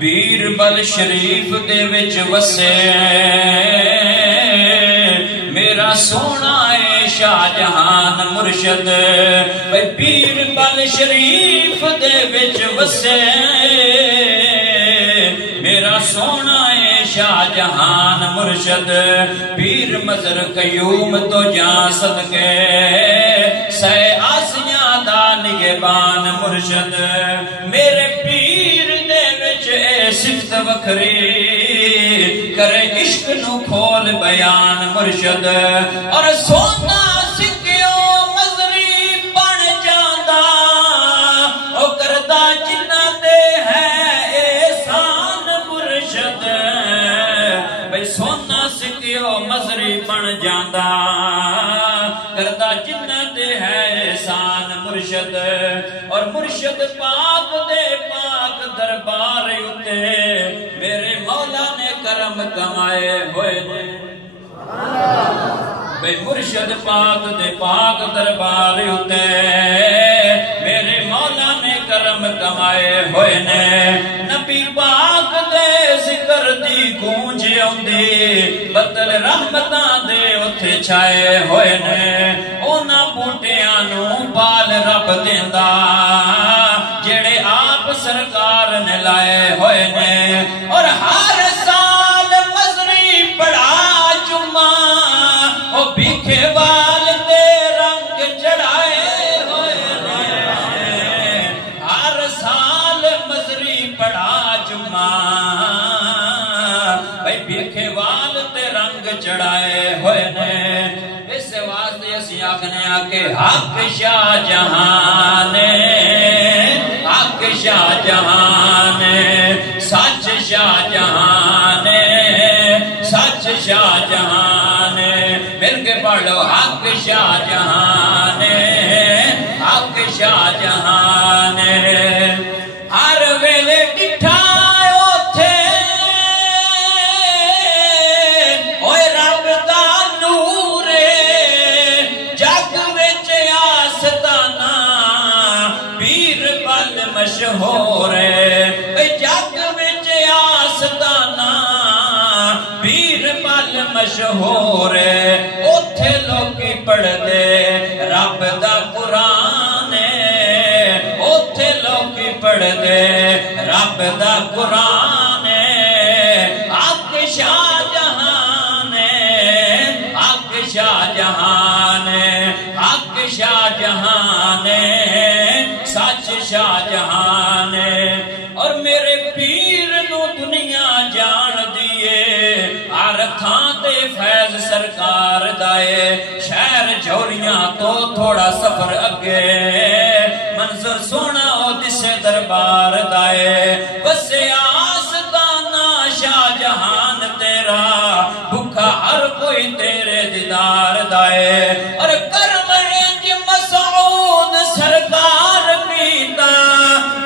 بیربل شریف دے وچ وسے میرا سونا ہے شاہ جہان مرشد بیربل شریف دے وچ وسے میرا سونا ہے شاہ جہان مرشد پیر مظہر قیوم تو جان صدقے سہ آسیاں دا نگہبان مرشد میرے پیر دے وچ اے صفت وکھری کرے عشق نو کھول بیان مرشد اور سونا سکیو مظہری بن جاندا او کردا جنہ دے ہے احسان مرشد بھئی سونا سکیو مظہری بن جاندا کردا جنہ دے ہے احسان مرشد اور مرشد پاک دے پاک دربار اتے میرے مولا نے کرم کمائے ہوئے بھئی مرشد پاک دے پاک دربار اتے میرے مولا نے کرم کمائے ہوئے نے نبی پاک دے ذکر دی گونج آندی بدل رحمتاں دے اتھے چھائے ہوئے نے اونا بوٹیاں نو پال رب دیندا جڑے آپ سرکار نے لائے ہوئے نے اور ہر سال مظہری پڑھا جمعہ او بھیکھے وال دے رنگ چڑھائے ہوئے نے ہر سال مظہری پڑھا جمعہ بھئی بھیکھے وال دے رنگ چڑھائے ہوئے نے اس واسطے اسی آکھنے آکے حق شاہ جہان حق شاہ جہان سچ شاہ جہان سچ شاہ جہان مل کے پڑھ لو حق شاہ جہان حق شاہ جہان ہر ویلے ڈٹھا اوتھے اوے رب دا نور جگ وچ آستانہ بیربل مشہور جگ وچ آستانہ بیربل مشہور اوتھے لوکی پڑھ دے رب دا قرآن اوتھے لوکی پڑھ دے رب دا قرآن حق شاہ جہان حق شاہ جہان حق شاہ جہان سچ شاہ جہان اور میرے پیر نو دنیا جان دیے ہر تھاں تے فیض سرکار دائے شہر جھولیاں تو تھوڑا سفر اگے منظر سونا او دسے دربار دائے بسے آستانہ شاہ جہان تیرا بھکھا ہر کوئی تیرے دیدار دائے اور کرم انج مسعود سرکار پیتا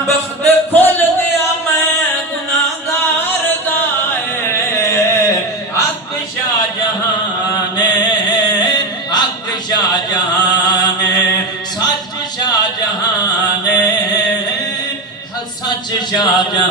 بخت کھل گیا میں گناہگار دائے حق شاہ جہان حق شاہ جہان سچ شاہ جہان سچ شاہ جہان